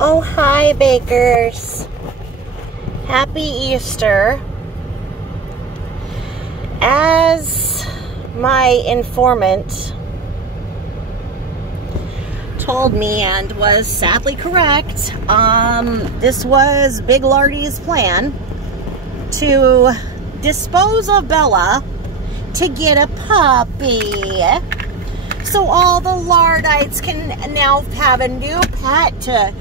Oh, hi, bakers. Happy Easter. As my informant told me and was sadly correct, this was Big Lardy's plan to dispose of Bella to get a puppy. So all the Lardites can now have a new pet to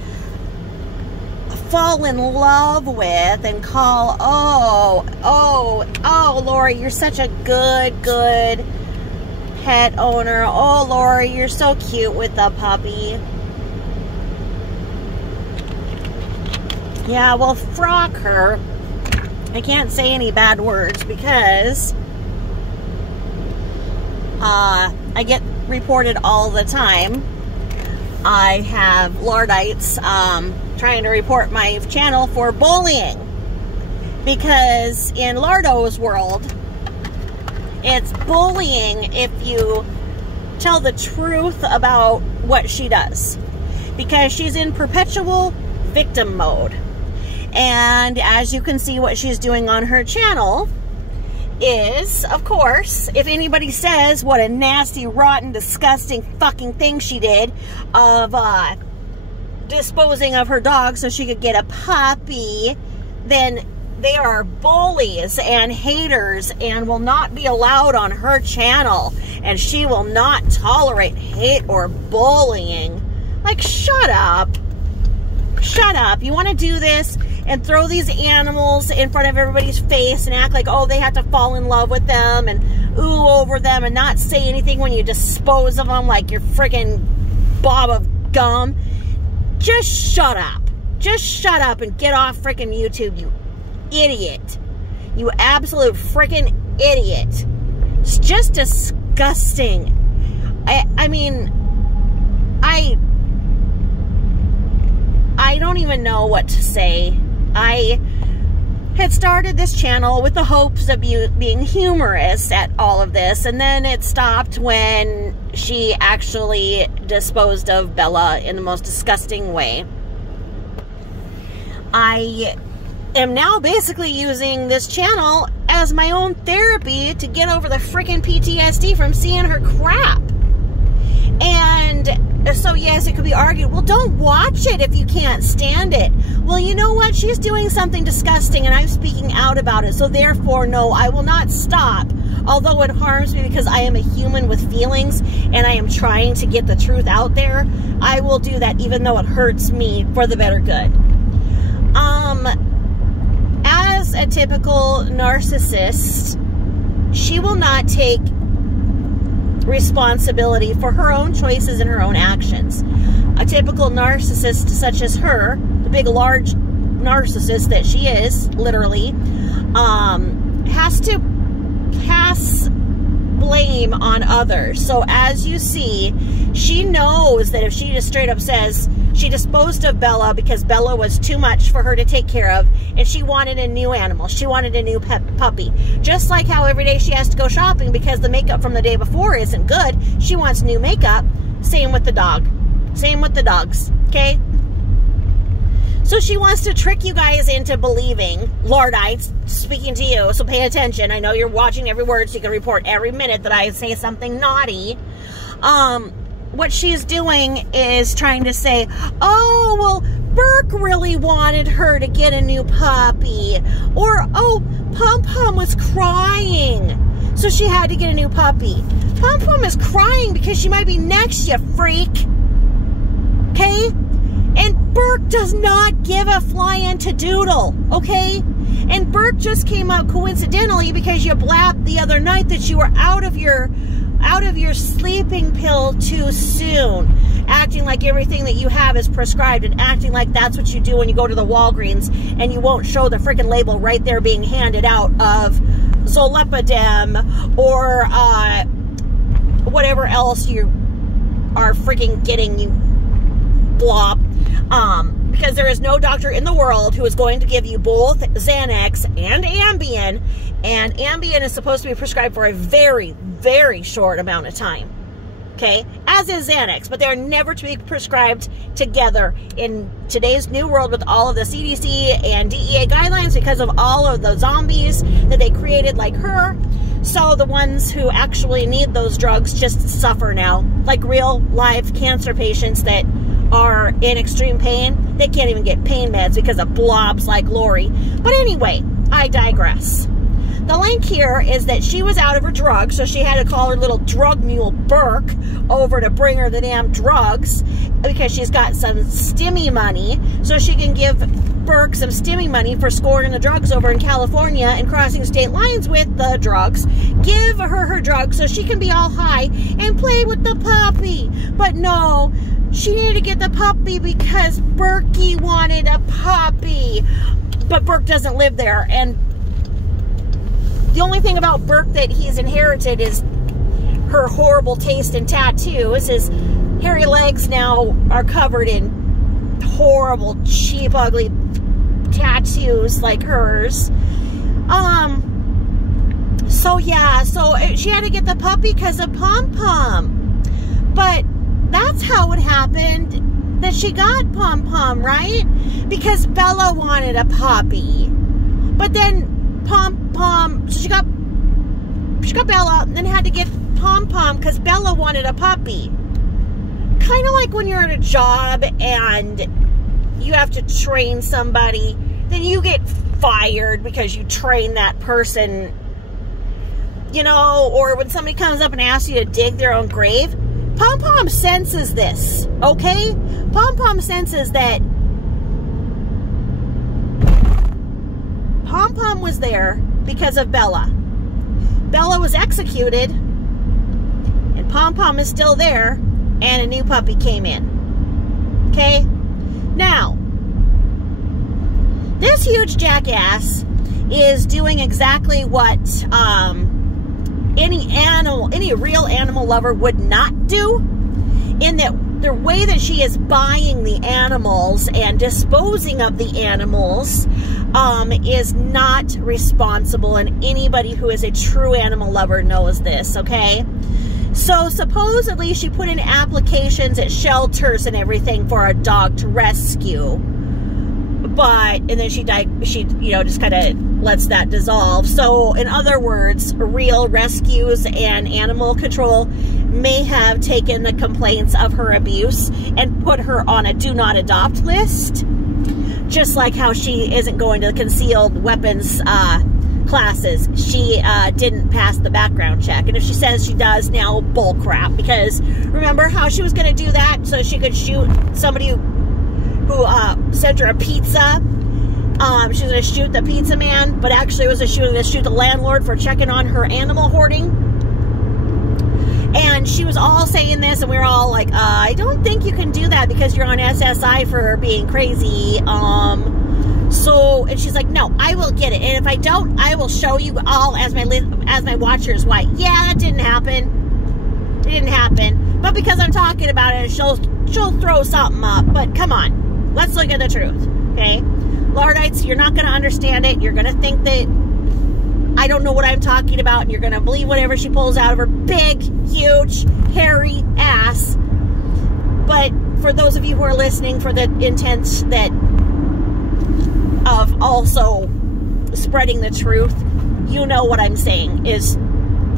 fall in love with and call, oh, Lori, you're such a good pet owner. Oh, Lori, you're so cute with the puppy. Yeah, well, frock her. I can't say any bad words because I get reported all the time. I have Lardites trying to report my channel for bullying, because in Lardo's world, it's bullying if you tell the truth about what she does, because she's in perpetual victim mode. And as you can see, what she's doing on her channel is, of course, if anybody says what a nasty, rotten, disgusting fucking thing she did of disposing of her dog so she could get a puppy, then they are bullies and haters and will not be allowed on her channel, and she will not tolerate hate or bullying. Like, shut up. Shut up. You want to do this and throw these animals in front of everybody's face and act like, oh, they have to fall in love with them and ooh over them and not say anything when you dispose of them like you're freaking Bob of Gum. Just shut up. Just shut up and get off freaking YouTube, you idiot. You absolute freaking idiot. It's just disgusting. I mean, I don't even know what to say. I had started this channel with the hopes of being humorous at all of this, and then it stopped when she actually disposed of Bella in the most disgusting way. I am now basically using this channel as my own therapy to get over the freaking PTSD from seeing her crap. And so yes, it could be argued, well, don't watch it if you can't stand it. Well, you know what? She's doing something disgusting and I'm speaking out about it. So therefore, no, I will not stop. Although it harms me because I am a human with feelings and I am trying to get the truth out there, I will do that even though it hurts me for the better good. As a typical narcissist, she will not take responsibility for her own choices and her own actions. A typical narcissist such as her, the big large narcissist that she is, literally, has to pass blame on others. So as you see, she knows that if she just straight up says she disposed of Bella because Bella was too much for her to take care of and she wanted a new animal, she wanted a new puppy. Just like how every day she has to go shopping because the makeup from the day before isn't good, she wants new makeup. Same with the dog. Same with the dogs, okay? So she wants to trick you guys into believing, Lardites, speaking to you, so pay attention. I know you're watching every word, so you can report every minute that I say something naughty. What she's doing is trying to say, oh, well, Burke really wanted her to get a new puppy. Or, oh, Pum Pum was crying, so she had to get a new puppy. Pum Pum is crying because she might be next, you freak. Okay? And Burke does not give a flying to doodle, okay? And Burke just came up coincidentally because you blabbed the other night that you were out of your sleeping pill too soon, acting like everything that you have is prescribed and acting like that's what you do when you go to the Walgreens and you won't show the freaking label right there being handed out of Zolpidem or whatever else you are freaking getting, you blob. Because there is no doctor in the world who is going to give you both Xanax and Ambien, and Ambien is supposed to be prescribed for a very, very short amount of time. Okay, as is Xanax, but they're never to be prescribed together in today's new world with all of the CDC and DEA guidelines because of all of the zombies that they created like her. So the ones who actually need those drugs just suffer now, like real live cancer patients that are in extreme pain. They can't even get pain meds because of blobs like Lori. But anyway, I digress. The link here is that she was out of her drugs, so she had to call her little drug mule Burke over to bring her the damn drugs because she's got some stimmy money, so she can give Burke some stimmy money for scoring the drugs over in California and crossing state lines with the drugs. Give her drugs so she can be all high and play with the puppy. But no, she needed to get the puppy because Berkey wanted a puppy. But Burke doesn't live there, and the only thing about Burke that he's inherited is her horrible taste in tattoos. His hairy legs now are covered in horrible, cheap, ugly tattoos like hers. So yeah, so she had to get the puppy because of Pom Pom. But that's how it happened that she got Pom Pom, right? Because Bella wanted a puppy. But then Pom Pom, so she got Bella, and then had to get Pom Pom because Bella wanted a puppy. Kind of like when you're at a job and you have to train somebody, then you get fired because you train that person, you know, or when somebody comes up and asks you to dig their own grave. Pom Pom senses this, okay? Pom Pom senses that Pom Pom was there because of Bella. Bella was executed, and Pom Pom is still there, and a new puppy came in. Okay? Now, this huge jackass is doing exactly what any real animal lover would not do, in that the way that she is buying the animals and disposing of the animals is not responsible, and anybody who is a true animal lover knows this, okay? So supposedly she put in applications at shelters and everything for a dog to rescue, and then she you know, just kind of lets that dissolve. So in other words, real rescues and animal control may have taken the complaints of her abuse and put her on a do not adopt list, just like how she isn't going to the concealed weapons classes. She didn't pass the background check, and if she says she does now, bull crap, because remember how she was going to do that so she could shoot somebody who sent her a pizza. She was going to shoot the pizza man, but actually it was she was going to shoot the landlord for checking on her animal hoarding. And she was all saying this, and we were all like, I don't think you can do that because you're on SSI for being crazy. And she's like, no, I will get it. And if I don't, I will show you all as my watchers why. Yeah, that didn't happen. It didn't happen. But because I'm talking about it, she'll throw something up. But come on, let's look at the truth, okay? Lordites, you're not going to understand it. You're going to think that I don't know what I'm talking about, and you're going to believe whatever she pulls out of her big, huge, hairy ass. But for those of you who are listening for the intent of also spreading the truth, you know what I'm saying is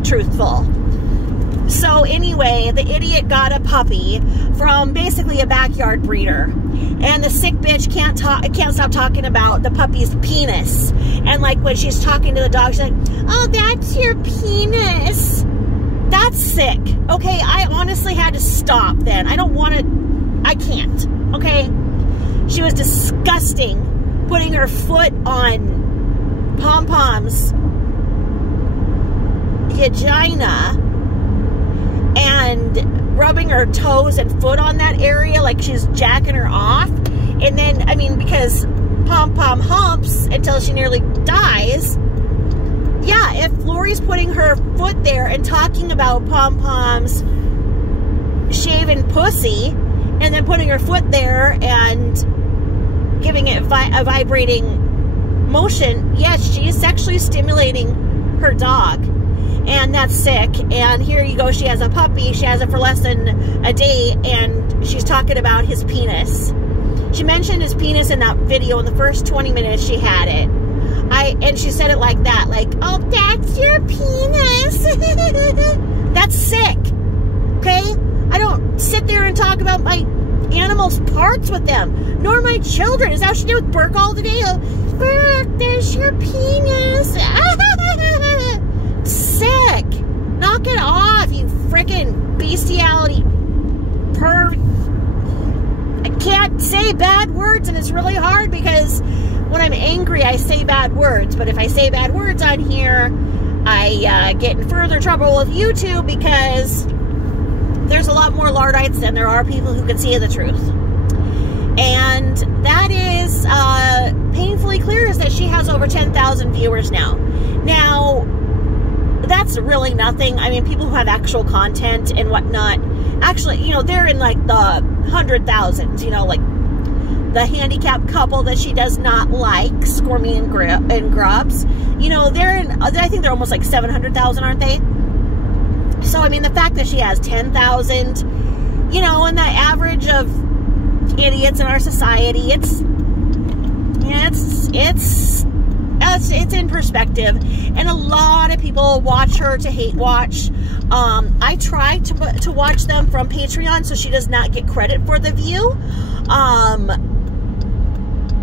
truthful. So anyway, the idiot got a puppy from basically a backyard breeder, and the sick bitch can't stop talking about the puppy's penis. And like when she's talking to the dog, she's like, "Oh, that's your penis." That's sick. Okay, I honestly had to stop then. I can't. Okay, she was disgusting, putting her foot on Pom Pom's vagina and rubbing her toes and foot on that area like she's jacking her off. And then, I mean, because Pom Pom humps until she nearly dies. Yeah, if Lori's putting her foot there and talking about Pom Pom's shaven pussy and then putting her foot there and giving it a vibrating motion, yes, she is sexually stimulating her dog. and that's sick. And here you go, she has a puppy, she has it for less than a day, and she's talking about his penis. She mentioned his penis in that video in the first 20 minutes she had it. And she said it like that, like, oh, that's your penis. That's sick, okay? I don't sit there and talk about my animals' parts with them, nor my children. Is that what she did with Burke all the day? Oh, Burke, there's your penis. Sick. Knock it off, you freaking bestiality perv. I can't say bad words, and it's really hard because when I'm angry, I say bad words. But if I say bad words on here, I get in further trouble with YouTube because there's a lot more Lardites than there are people who can see the truth. And that is painfully clear, is that she has over 10,000 viewers now. Now, that's really nothing. I mean, people who have actual content and whatnot, actually, you know, they're in like the 100,000s, you know, like the handicapped couple that she does not like, Squirmy and Grubs, you know, they're in, I think they're almost like 700,000, aren't they? So, I mean, the fact that she has 10,000, you know, and the average of idiots in our society, it's in perspective. And a lot of people watch her to hate watch. I try to watch them from Patreon so she does not get credit for the view.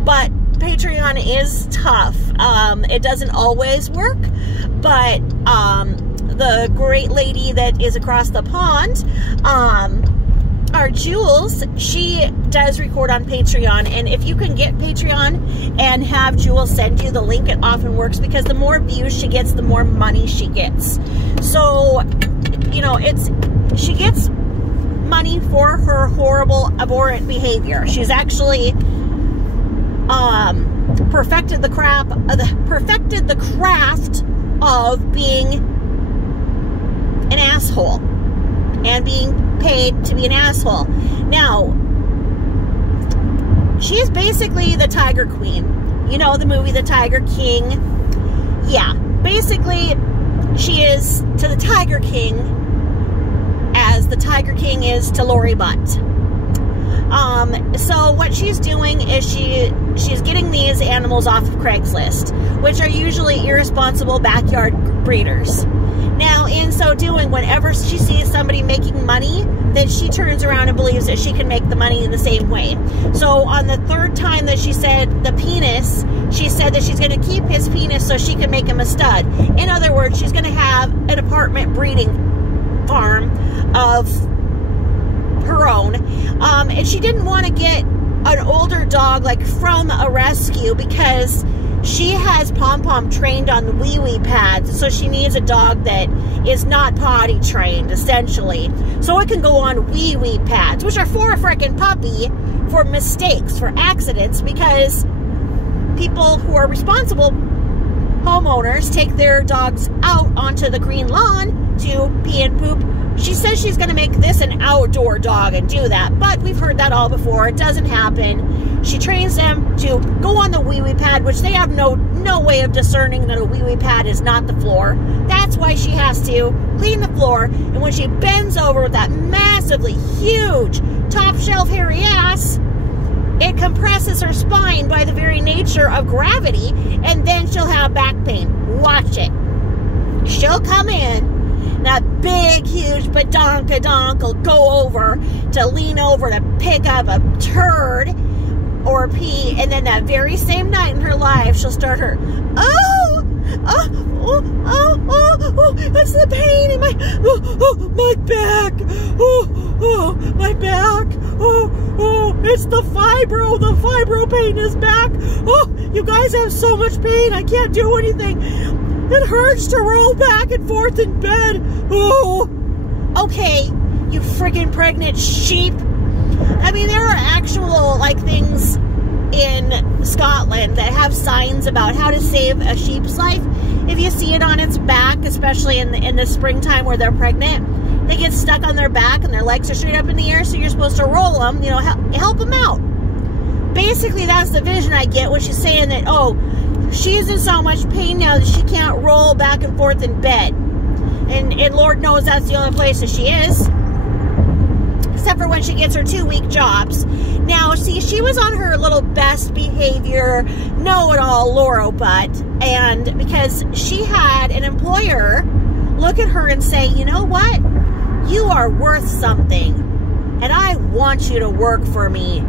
But Patreon is tough. It doesn't always work, but the great lady that is across the pond, our Jules, she does record on Patreon, and if you can get Patreon and have Jules send you the link, it often works, because the more views she gets, the more money she gets. So, you know, she gets money for her horrible, abhorrent behavior. She's actually perfected the craft of being an asshole and being paid to be an asshole. Now, she is basically the Tiger Queen. You know the movie The Tiger King? Yeah, basically she is to the Tiger King as the Tiger King is to Lori Butt. So what she's doing is she's getting these animals off of Craigslist, which are usually irresponsible backyard breeders. Now, in so doing, whenever she sees somebody making money, then she turns around and believes that she can make the money in the same way. So on the third time that she said the penis, she said that she's going to keep his penis so she can make him a stud. In other words, she's going to have an apartment breeding farm of her own. And she didn't want to get an older dog, like, from a rescue, because she has Pom-Pom trained on the wee-wee pads, so she needs a dog that is not potty trained, essentially. So it can go on wee-wee pads, which are for a frickin' puppy, for mistakes, for accidents, because people who are responsible homeowners take their dogs out onto the green lawn to pee and poop. She says she's going to make this an outdoor dog and do that, but we've heard that all before. It doesn't happen. She trains them to go on the wee-wee pad, which they have no way of discerning that a wee-wee pad is not the floor. That's why she has to clean the floor, and when she bends over with that massively huge top shelf hairy ass, it compresses her spine by the very nature of gravity, and then she'll have back pain. Watch it. She'll come in, that big, huge badonkadonk will go over to lean over to pick up a turd or pee, and then that very same night in her life, she'll start her, that's the pain in my back, my back, it's the fibro pain is back, you guys have so much pain, I can't do anything, it hurts to roll back and forth in bed, okay, you friggin' pregnant sheep. I mean, there are actual, like, things in Scotland that have signs about how to save a sheep's life. If you see it on its back, especially in the springtime where they're pregnant, they get stuck on their back and their legs are straight up in the air, so you're supposed to roll them, you know, help them out. Basically, that's the vision I get when she's saying that, oh, she's in so much pain now that she can't roll back and forth in bed. And Lord knows that's the only place that she is. Except for when she gets her 2-week jobs. Now, see, she was on her little best behavior, know-it-all Laura butt. And because she had an employer look at her and say, you know what? You are worth something. And I want you to work for me.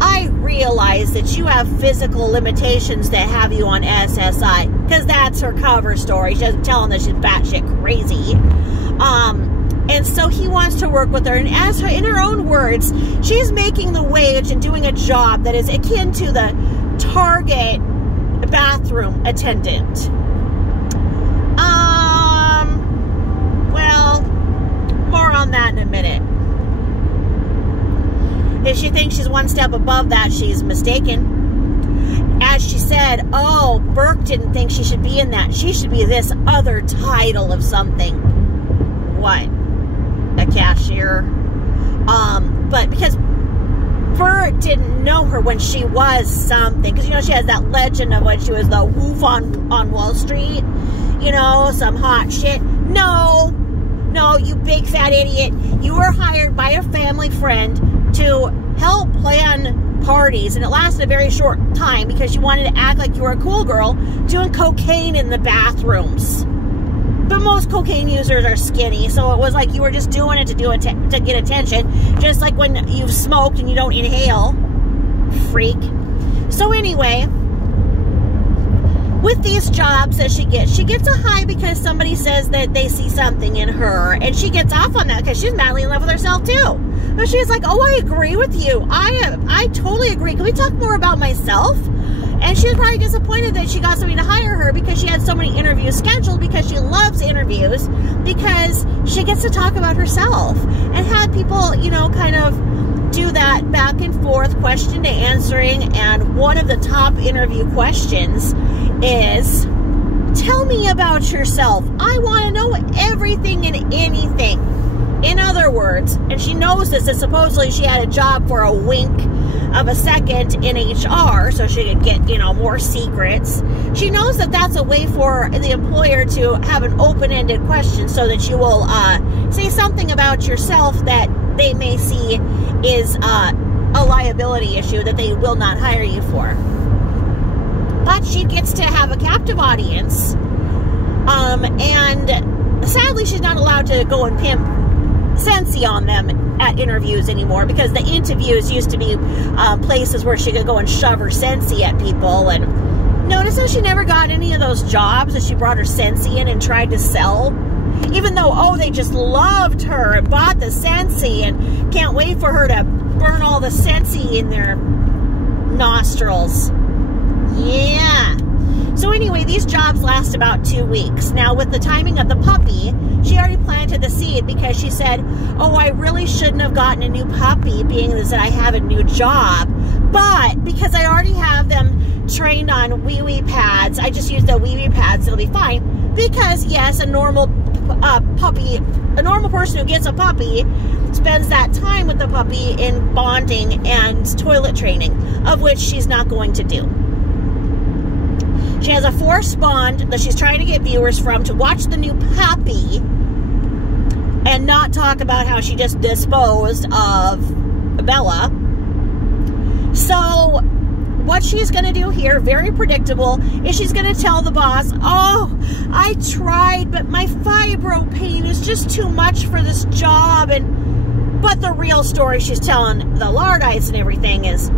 I realize that you have physical limitations that have you on SSI. Because that's her cover story. She doesn't tell him that she's batshit crazy. And so he wants to work with her. And as her, in her own words, she's making the wage and doing a job that is akin to the Target bathroom attendant. Well, more on that in a minute. If she thinks she's one step above that, she's mistaken. As she said, oh, Burke didn't think she should be in that. She should be this other title of something. What? A cashier? But because Bert didn't know her when she was something, because, you know, she has that legend of when she was the woof on Wall Street, you know, some hot shit. No, you big fat idiot. You were hired by a family friend to help plan parties, and it lasted a very short time because you wanted to act like you were a cool girl doing cocaine in the bathrooms. But most cocaine users are skinny, so it was like you were just doing it to get attention, just like when you've smoked and you don't inhale, freak. So anyway, with these jobs that she gets a high because somebody says that they see something in her, and she gets off on that because she's madly in love with herself too. So she's like, oh, I agree with you. I totally agree. Can we talk more about myself? And she was probably disappointed that she got somebody to hire her because she had so many interviews scheduled, because she loves interviews, because she gets to talk about herself and have people, you know, kind of do that back and forth question to answering. And one of the top interview questions is, tell me about yourself. I want to know everything and anything. In other words, and she knows this, that supposedly she had a job for a wink of a second in HR so she could get, you know, more secrets. She knows that that's a way for the employer to have an open-ended question so that you will say something about yourself that they may see is a liability issue that they will not hire you for. But she gets to have a captive audience, and sadly she's not allowed to go and pimp Sensi on them at interviews anymore, because the interviews used to be places where she could go and shove her Sensi at people. And notice how she never got any of those jobs that she brought her Sensi in and tried to sell, even though, oh, they just loved her and bought the Sensi and can't wait for her to burn all the Sensi in their nostrils. Yeah. So anyway, these jobs last about 2 weeks. Now, with the timing of the puppy, she already planted the seed, because she said, oh, I really shouldn't have gotten a new puppy, being that I have a new job. But because I already have them trained on wee-wee pads, I just use the wee-wee pads, it'll be fine. Because, yes, a normal person who gets a puppy spends that time with the puppy in bonding and toilet training, of which she's not going to do. She has a forced bond that she's trying to get viewers from to watch the new puppy and not talk about how she just disposed of Bella. So what she's going to do here, very predictable, is she's going to tell the boss, oh, I tried, but my fibro pain is just too much for this job. But the real story she's telling the Lardites and everything is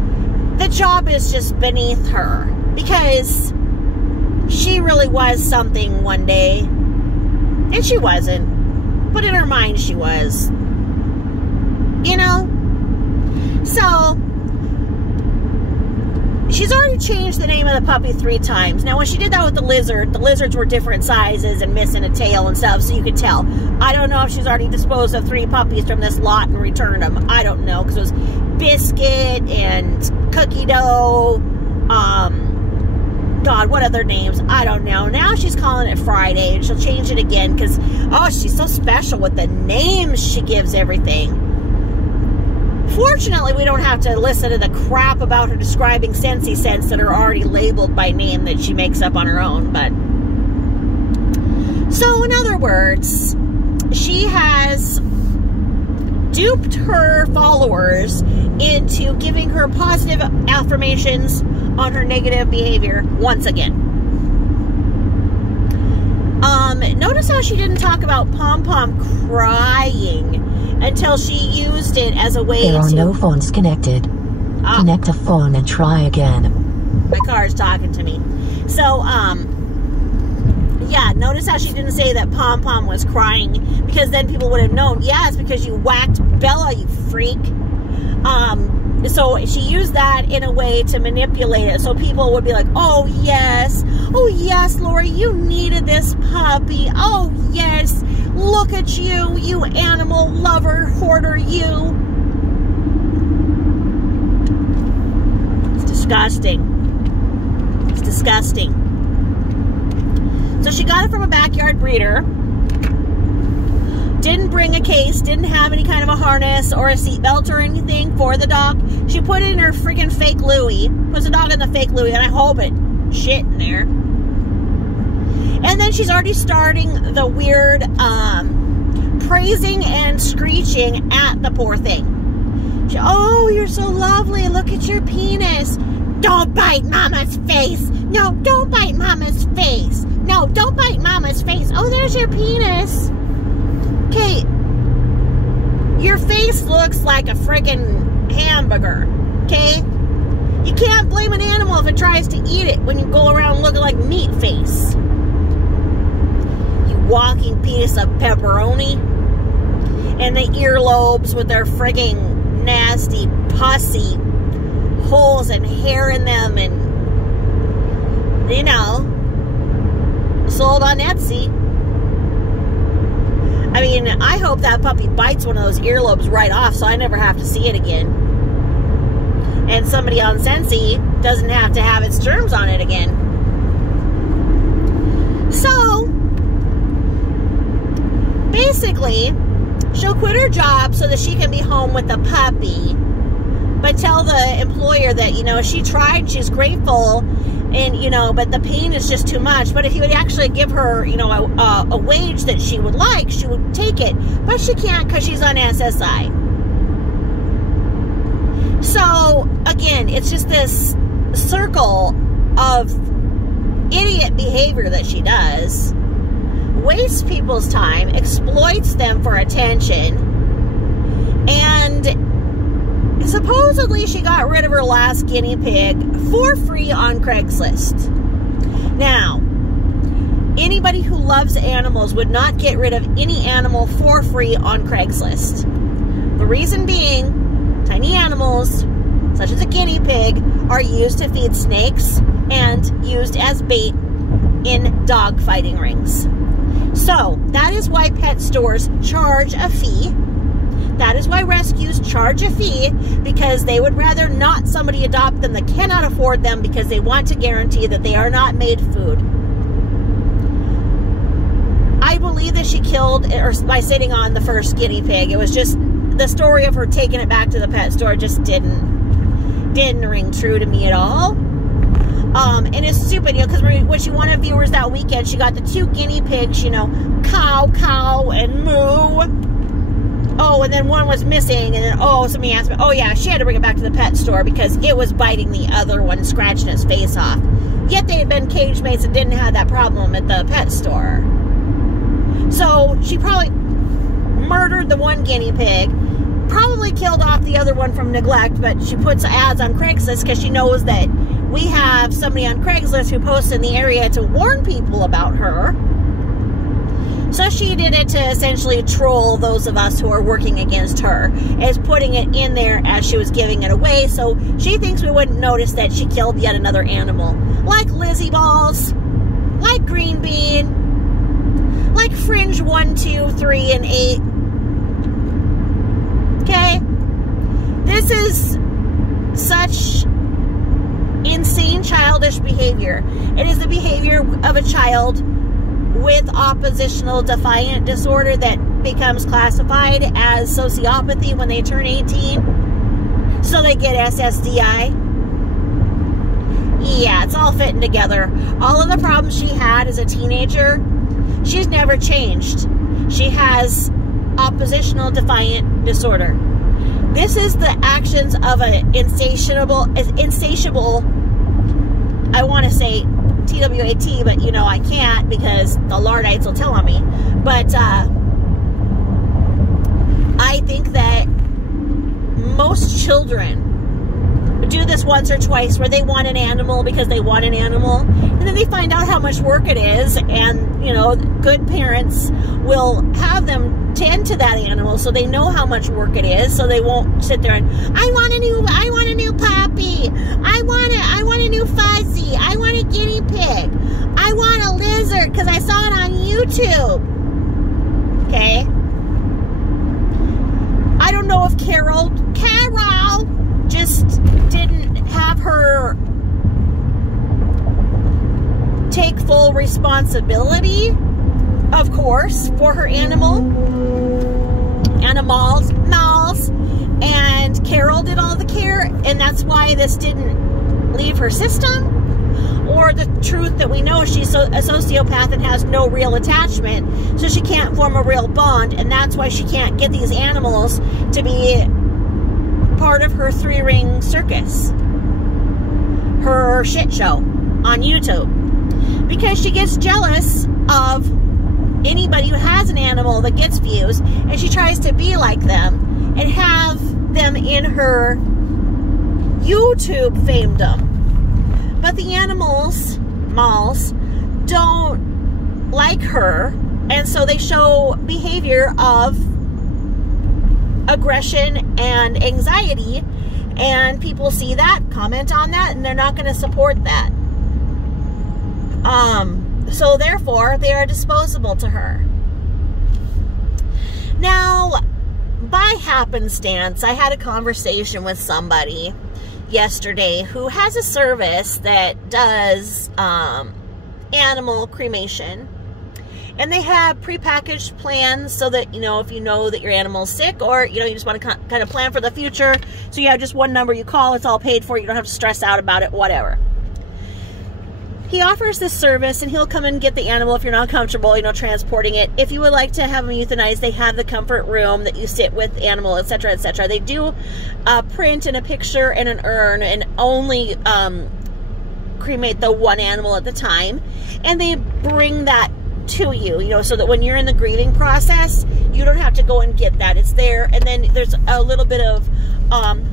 the job is just beneath her, because she really was something one day, and she wasn't, but in her mind she was, you know. So she's already changed the name of the puppy 3 times. Now, when she did that with the lizards were different sizes and missing a tail and stuff, so you could tell. I don't know if she's already disposed of 3 puppies from this lot and returned them. I don't know, because it was Biscuit and Cookie Dough, God, what other names? I don't know. Now she's calling it Friday, and she'll change it again because, oh, she's so special with the names she gives everything. Fortunately, we don't have to listen to the crap about her describing Sensi scents that are already labeled by name that she makes up on her own. But so, in other words, she has duped her followers into giving her positive affirmations on her negative behavior once again. Notice how she didn't talk about Pom Pom crying until she used it as a way to... There are no phones connected. Connect a phone and try again. My car is talking to me. So, yeah, notice how she didn't say that Pom Pom was crying, because then people would have known, yeah, it's because you whacked Bella, you freak. So she used that in a way to manipulate it, so people would be like, oh yes, Lori, you needed this puppy. Oh yes, look at you, you animal lover, hoarder, you. It's disgusting. It's disgusting. So she got it from a backyard breeder. Didn't bring a case, didn't have any kind of a harness or a seatbelt or anything for the dog. She put it in her freaking fake Louie. Puts the dog in the fake Louie, and I hope it shit in there. And then she's already starting the weird praising and screeching at the poor thing. Oh, you're so lovely. Look at your penis. Don't bite Mama's face. No, don't bite Mama's face. No, don't bite Mama's face. Oh, there's your penis. Okay, your face looks like a friggin' hamburger, okay? You can't blame an animal if it tries to eat it when you go around looking like meat face. You walking piece of pepperoni. And the earlobes with their friggin' nasty, pussy holes and hair in them, and, you know, sold on Etsy. I mean, I hope that puppy bites one of those earlobes right off so I never have to see it again. And somebody on Scentsy doesn't have to have its germs on it again. So, basically, she'll quit her job so that she can be home with the puppy. But tell the employer that, you know, she tried, she's grateful, and, you know, but the pain is just too much. But if he would actually give her, you know, a wage that she would like, she would take it. But she can't because she's on SSI. So, again, it's just this circle of idiot behavior that she does. Wastes people's time, exploits them for attention, and supposedly she got rid of her last guinea pig for free on Craigslist. Now, anybody who loves animals would not get rid of any animal for free on Craigslist. The reason being, tiny animals, such as a guinea pig, are used to feed snakes and used as bait in dog fighting rings. So, that is why pet stores charge a fee. That is why rescues charge a fee, because they would rather not somebody adopt them that cannot afford them, because they want to guarantee that they are not made food. I believe that she killed, or by sitting on the first guinea pig. It was just the story of her taking it back to the pet store just didn't ring true to me at all. And it's stupid, you know, because when she wanted viewers that weekend, she got the 2 guinea pigs, you know, cow, and moo. Oh, and then one was missing, and then, oh, somebody asked me, oh yeah, she had to bring it back to the pet store because it was biting the other one, scratching its face off. Yet they had been cage mates and didn't have that problem at the pet store. So she probably murdered the one guinea pig, probably killed off the other one from neglect, but she puts ads on Craigslist because she knows that we have somebody on Craigslist who posts in the area to warn people about her. So she did it to essentially troll those of us who are working against her, as putting it in there as she was giving it away, so she thinks we wouldn't notice that she killed yet another animal. Like Lizzie Balls, like Green Bean, like Fringe 1, 2, 3, and 8. Okay? This is such insane childish behavior. It is the behavior of a child with oppositional defiant disorder that becomes classified as sociopathy when they turn 18. So they get SSDI. Yeah, it's all fitting together. All of the problems she had as a teenager, she's never changed. She has oppositional defiant disorder. This is the actions of an insatiable, I want to say TWAT, but you know I can't because the Lardites will tell on me. But I think that most children do this once or twice where they want an animal because they want an animal, and then they find out how much work it is, and you know, good parents will have them tend to that animal so they know how much work it is, so they won't sit there and I want a new puppy, I want a new fuzzy, I want a guinea pig, I want a lizard because I saw it on YouTube. Okay, I don't know if Carol just didn't have her take full responsibility, of course, for her animals, and Carol did all the care, and that's why this didn't leave her system, or the truth that we know she's a sociopath and has no real attachment, so she can't form a real bond, and that's why she can't get these animals to be part of her 3-ring circus, her shit show on YouTube, because she gets jealous of anybody who has an animal that gets views, and she tries to be like them and have them in her YouTube famedom. But the animals, don't like her, and so they show behavior of aggression and anxiety, and people see that, comment on that, and they're not going to support that. So therefore, they are disposable to her. Now, by happenstance, I had a conversation with somebody yesterday who has a service that does animal cremation. And they have prepackaged plans so that, you know, if you know that your animal's sick, or, you know, you just want to kind of plan for the future, so you have just one number you call, it's all paid for, you don't have to stress out about it, whatever. He offers this service, and he'll come and get the animal if you're not comfortable, you know, transporting it. If you would like to have them euthanized, they have the comfort room that you sit with the animal, etc., etc. They do print in a picture and an urn, and only cremate the one animal at the time, and they bring that to you, you know, so that when you're in the grieving process, you don't have to go and get that. It's there, and then there's a little bit of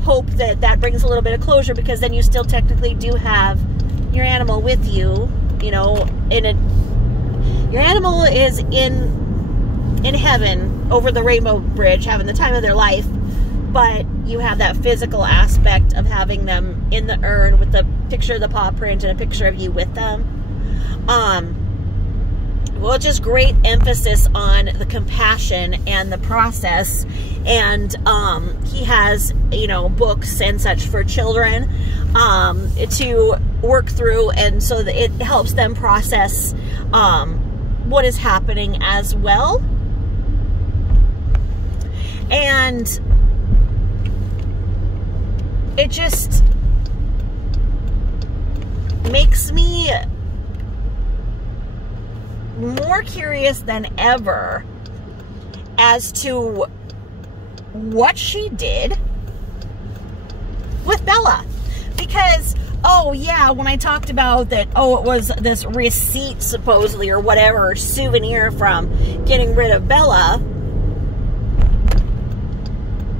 hope that brings a little bit of closure, because then you still technically do have your animal with you, you know, your animal is in heaven over the rainbow bridge having the time of their life, but you have that physical aspect of having them in the urn with the picture of the paw print and a picture of you with them. Well, just great emphasis on the compassion and the process, and he has, you know, books and such for children to work through, and so that it helps them process what is happening as well. And it just makes me more curious than ever as to what she did with Bella. Because, oh yeah, when I talked about that, oh, it was this receipt supposedly or whatever, souvenir from getting rid of Bella,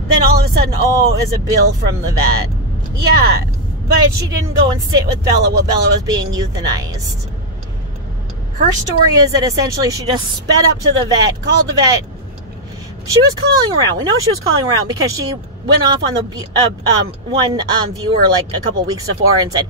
then all of a sudden, oh, it was a bill from the vet. Yeah, but she didn't go and sit with Bella while Bella was being euthanized. Her story is that essentially she just sped up to the vet, called the vet. She was calling around. We know she was calling around because she went off on the one viewer like a couple weeks before and said,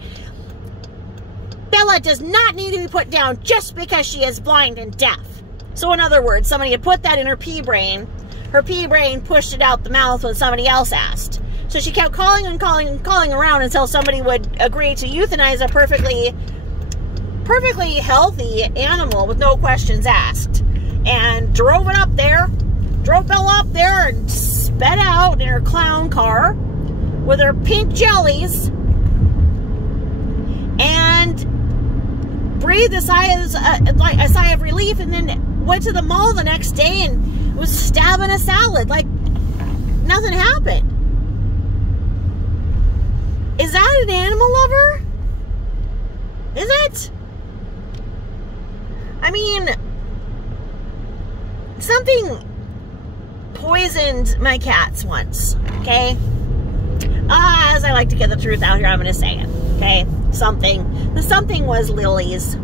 Bella does not need to be put down just because she is blind and deaf. So in other words, somebody had put that in her pea brain. Her pea brain pushed it out the mouth when somebody else asked. So she kept calling and calling and calling around until somebody would agree to euthanize a perfectly healthy animal with no questions asked, and drove Bella up there and sped out in her clown car with her pink jellies and breathed a sigh of relief, and then went to the mall the next day and was stabbing a salad like nothing happened. Is that an animal lover? Is it? I mean, something poisoned my cats once, okay? As I like to get the truth out here, I'm going to say it, okay? Something. The something was lilies.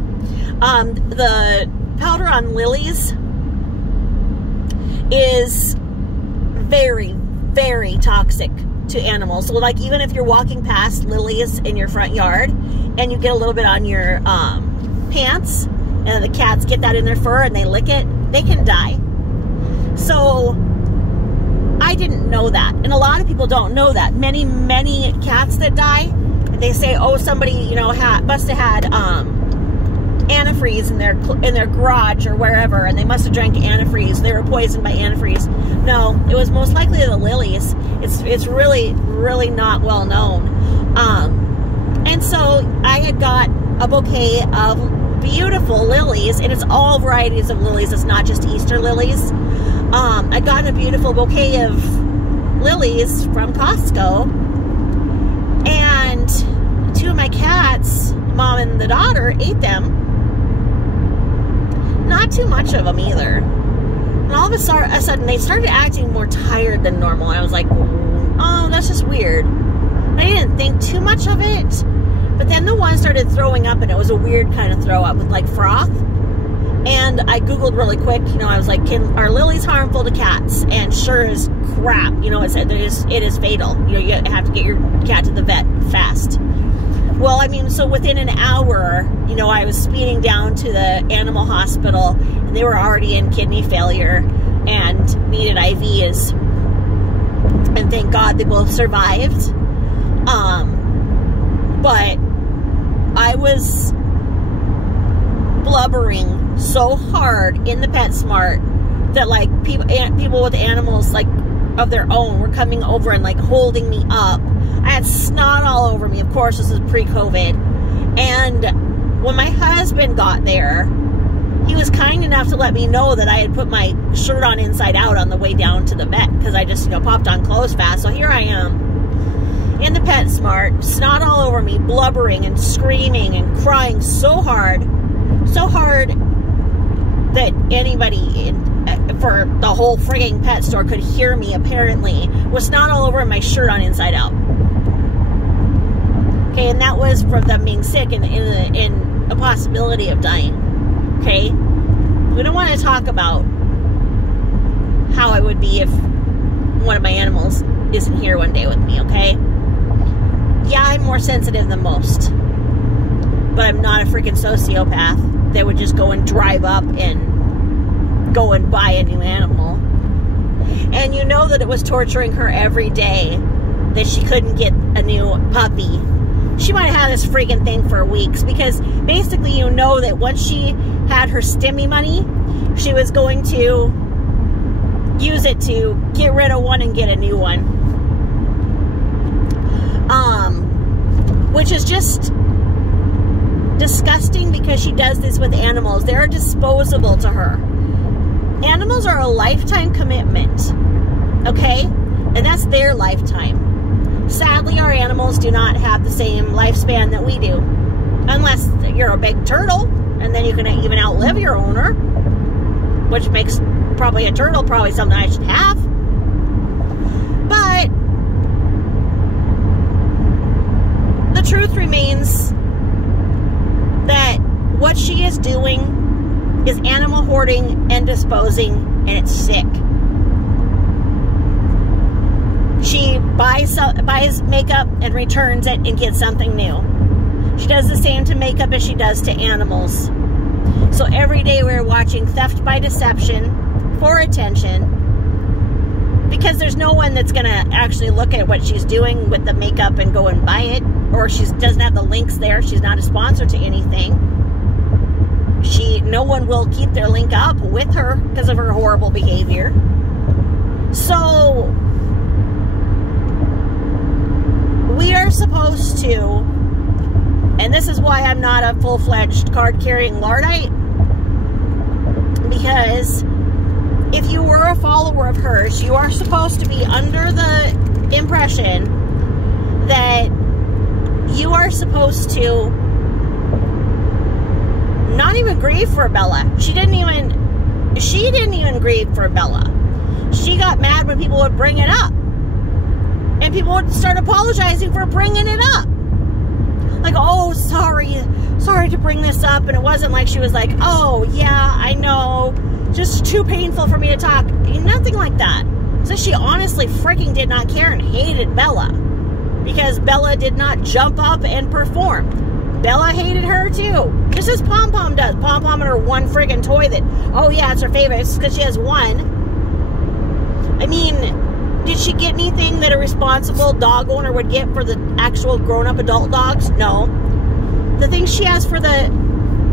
The powder on lilies is very, very toxic to animals. So like even if you're walking past lilies in your front yard and you get a little bit on your pants and the cats get that in their fur and they lick it, they can die. So I didn't know that, and a lot of people don't know that. Many cats that die, they say, oh, somebody, you know, must have had antifreeze in their garage or wherever, and they must have drank antifreeze. They were poisoned by antifreeze. No, it was most likely the lilies. It's really, really not well known. And so I had got a bouquet of beautiful lilies, and it's all varieties of lilies. It's not just Easter lilies. I got a beautiful bouquet of lilies from Costco, and two of my cats, mom and the daughter, ate them. Not too much of them either. And all of a sudden, they started acting more tired than normal. I was like, oh, that's just weird. I didn't think too much of it. But then the one started throwing up, and it was a weird kind of throw up with like froth. And I Googled really quick, you know, I was like, are lilies harmful to cats? And sure as crap, you know, it said that it is fatal. You know, you have to get your cat to the vet fast. Well, I mean, so within an hour, you know, I was speeding down to the animal hospital, and they were already in kidney failure and needed IVs. And thank God they both survived. But I was blubbering so hard in the PetSmart that like people with animals like of their own were coming over and like holding me up. I had snot all over me. Of course, this is pre-COVID. And when my husband got there, he was kind enough to let me know that I had put my shirt on inside out on the way down to the vet, because I just, you know, popped on clothes fast. So here I am in the PetSmart, snot all over me, blubbering and screaming and crying so hard that anybody for the whole frigging pet store could hear me, apparently, with snot all over my shirt on inside out. Okay, and that was from them being sick and in a possibility of dying. Okay, we don't want to talk about how it would be if one of my animals isn't here one day with me, okay? Yeah, I'm more sensitive than most, but I'm not a freaking sociopath that would just go and drive up and go and buy a new animal. And you know that it was torturing her every day that she couldn't get a new puppy. She might have had this freaking thing for weeks, because basically you know that once she had her stimmy money, she was going to use it to get rid of one and get a new one. Which is just disgusting, because she does this with animals. They're disposable to her. Animals are a lifetime commitment, okay? And that's their lifetime. Sadly, our animals do not have the same lifespan that we do. Unless you're a big turtle, and then you can even outlive your owner, which makes probably a turtle probably something I should have. But the truth remains that what she is doing is animal hoarding and disposing, and it's sick. She buys makeup and returns it and gets something new. She does the same to makeup as she does to animals. So every day we're watching theft by deception for attention, because there's no one that's going to actually look at what she's doing with the makeup and go and buy it, or she doesn't have the links there. She's not a sponsor to anything. No one will keep their link up with her because of her horrible behavior. So we are supposed to, and this is why I'm not a full-fledged card-carrying Luddite, Because if you were a follower of hers, you are supposed to be under the impression that you are supposed to not even grieve for Bella. She didn't even grieve for Bella. She got mad when people would bring it up. And people would start apologizing for bringing it up. Like, oh, sorry to bring this up. And it wasn't like she was like, oh, yeah, I know. Just too painful for me to talk. Nothing like that. So she honestly freaking did not care and hated Bella. Because Bella did not jump up and perform. Bella hated her too. Just as Pom Pom does. Pom Pom and her one friggin' toy that, oh yeah, it's her favorite. It's because she has one. I mean, did she get anything that a responsible dog owner would get for the actual grown-up adult dogs? No. The things she has for the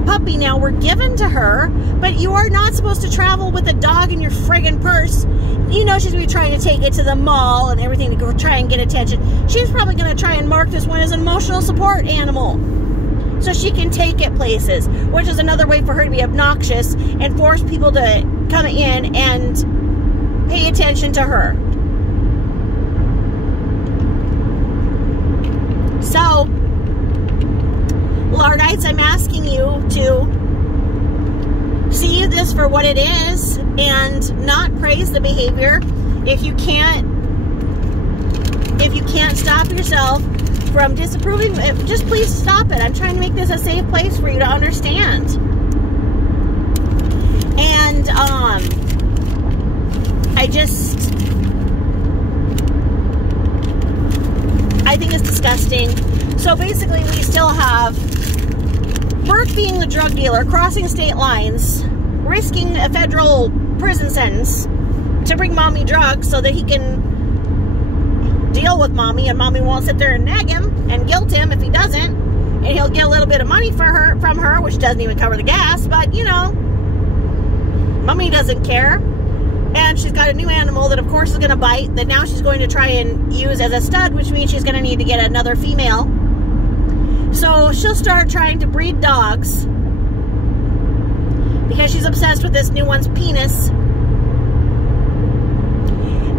puppy now were given to her, but you are not supposed to travel with a dog in your friggin' purse. You know she's going to be trying to take it to the mall and everything to go try and get attention. She's probably going to try and mark this one as an emotional support animal so she can take it places, which is another way for her to be obnoxious and force people to come in and pay attention to her. So, Lardites, I'm asking you to see this for what it is and not praise the behavior. If you can't stop yourself from disapproving, just please stop it. I'm trying to make this a safe place for you to understand. And I think it's disgusting. So basically we still have Bert being the drug dealer, crossing state lines, risking a federal prison sentence to bring mommy drugs so that he can deal with mommy, and mommy won't sit there and nag him and guilt him if he doesn't, and he'll get a little bit of money from her, which doesn't even cover the gas, but you know, mommy doesn't care. And she's got a new animal that of course is going to bite, that now she's going to try and use as a stud, which means she's going to need to get another female. So she'll start trying to breed dogs because she's obsessed with this new one's penis.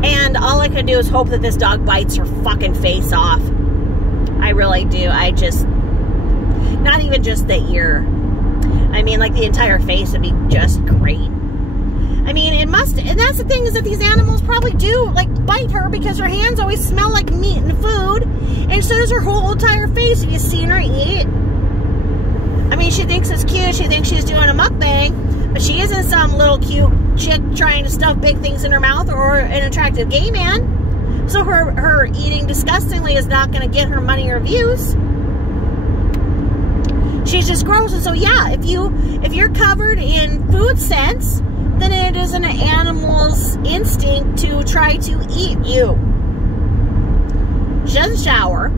And all I can do is hope that this dog bites her fucking face off. I really do. Not even just the ear. I mean, like the entire face would be just great. I mean, it must, and that's the thing, is that these animals probably do, like, bite her because her hands always smell like meat and food, and so does her whole entire face. Have you seen her eat? I mean, she thinks it's cute, she thinks she's doing a mukbang, but she isn't some little cute chick trying to stuff big things in her mouth or an attractive gay man. So her eating disgustingly is not going to get her money or views. She's just gross. And so yeah, if you're covered in food scents, then it is an animal's instinct to try to eat you. She doesn't shower,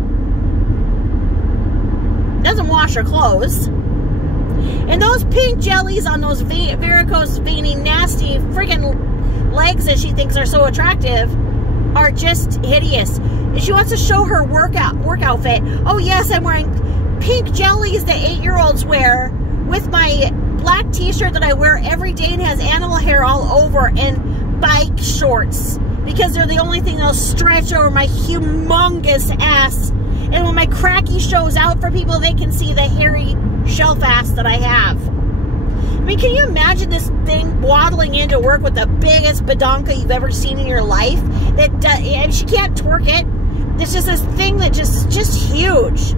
doesn't wash her clothes, and those pink jellies on those varicose, veiny, nasty friggin' legs that she thinks are so attractive are just hideous. And she wants to show her work outfit. Oh yes, I'm wearing pink jellies that 8-year-olds wear with my black t-shirt that I wear every day and has animal hair all over, and bike shorts because they're the only thing that'll stretch over my humongous ass, and when my cracky shows out for people, they can see the hairy shelf ass that I have. I mean, can you imagine this thing waddling into work with the biggest badonka you've ever seen in your life? And she can't twerk it. It's just this thing that just huge.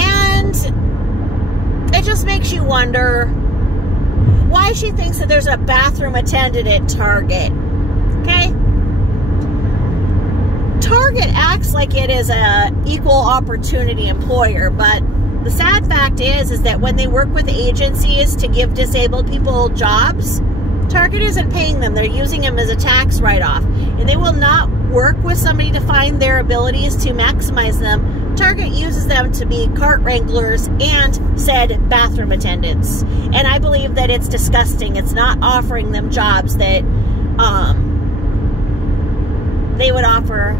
And it just makes you wonder why she thinks that there's a bathroom attendant at Target. Okay? Target acts like it is a equal opportunity employer, but the sad fact is that when they work with agencies to give disabled people jobs, Target isn't paying them. They're using them as a tax write-off. And they will not work with somebody to find their abilities to maximize them. Target uses them to be cart wranglers and said bathroom attendants. And I believe that it's disgusting. It's not offering them jobs that they would offer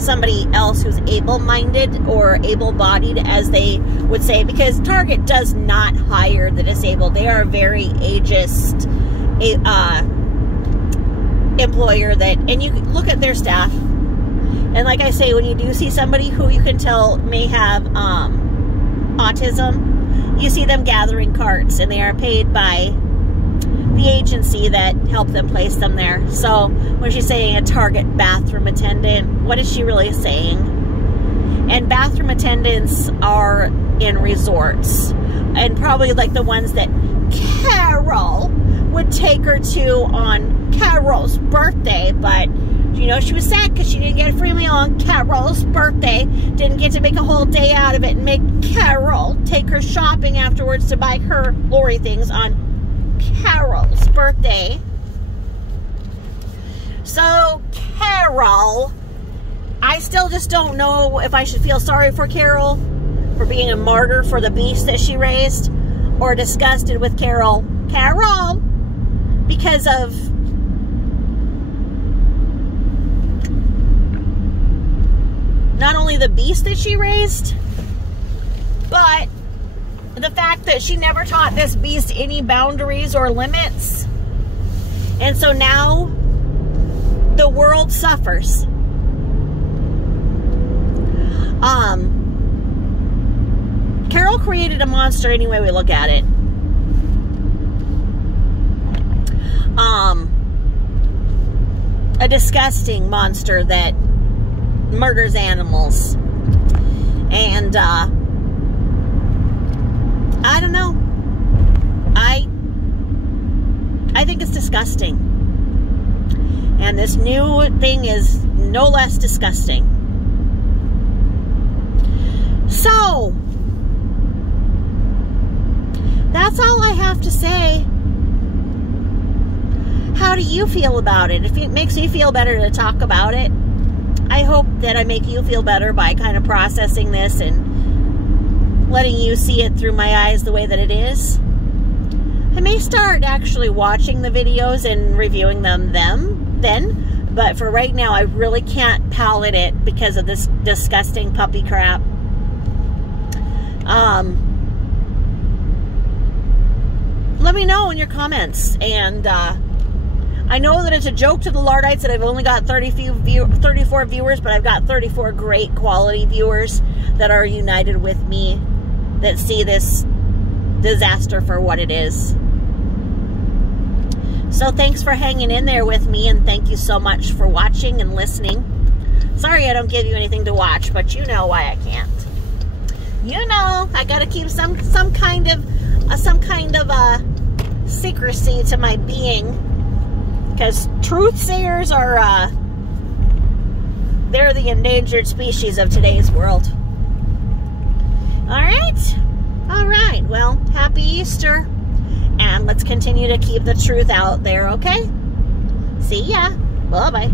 somebody else who's able-minded or able-bodied, as they would say, because Target does not hire the disabled. They are a very ageist employer that, and you look at their staff, and like I say, when you do see somebody who you can tell may have autism, you see them gathering carts, and they are paid by the agency that helped them place them there. So when she's saying a Target bathroom attendant, what is she really saying? And bathroom attendants are in resorts, and probably like the ones that Carol would take her to on Carol's birthday, but you know, she was sad because she didn't get a free meal on Carol's birthday, didn't get to make a whole day out of it and make Carol take her shopping afterwards to buy her Lori things on Carol's birthday. So Carol, I still just don't know if I should feel sorry for Carol for being a martyr for the beast that she raised, or disgusted with Carol because of not only the beast that she raised, but the fact that she never taught this beast any boundaries or limits. And so now the world suffers. Carol created a monster any way we look at it. A disgusting monster that murders animals. And I don't know. I think it's disgusting. And this new thing is no less disgusting. So, that's all I have to say. How do you feel about it? If it makes you feel better to talk about it, I hope that I make you feel better by kind of processing this and letting you see it through my eyes the way that it is. I may start actually watching the videos and reviewing them then, but for right now I really can't palate it because of this disgusting puppy crap. Let me know in your comments, and I know that it's a joke to the Lardites that I've only got 34 viewers, but I've got 34 great quality viewers that are united with me, that see this disaster for what it is. So thanks for hanging in there with me, and thank you so much for watching and listening. Sorry I don't give you anything to watch, but you know why I can't. You know, I gotta keep some kind of secrecy to my being, because truth sayers are they're the endangered species of today's world. All right, well, happy Easter, and let's continue to keep the truth out there. Okay, see ya. Bye bye.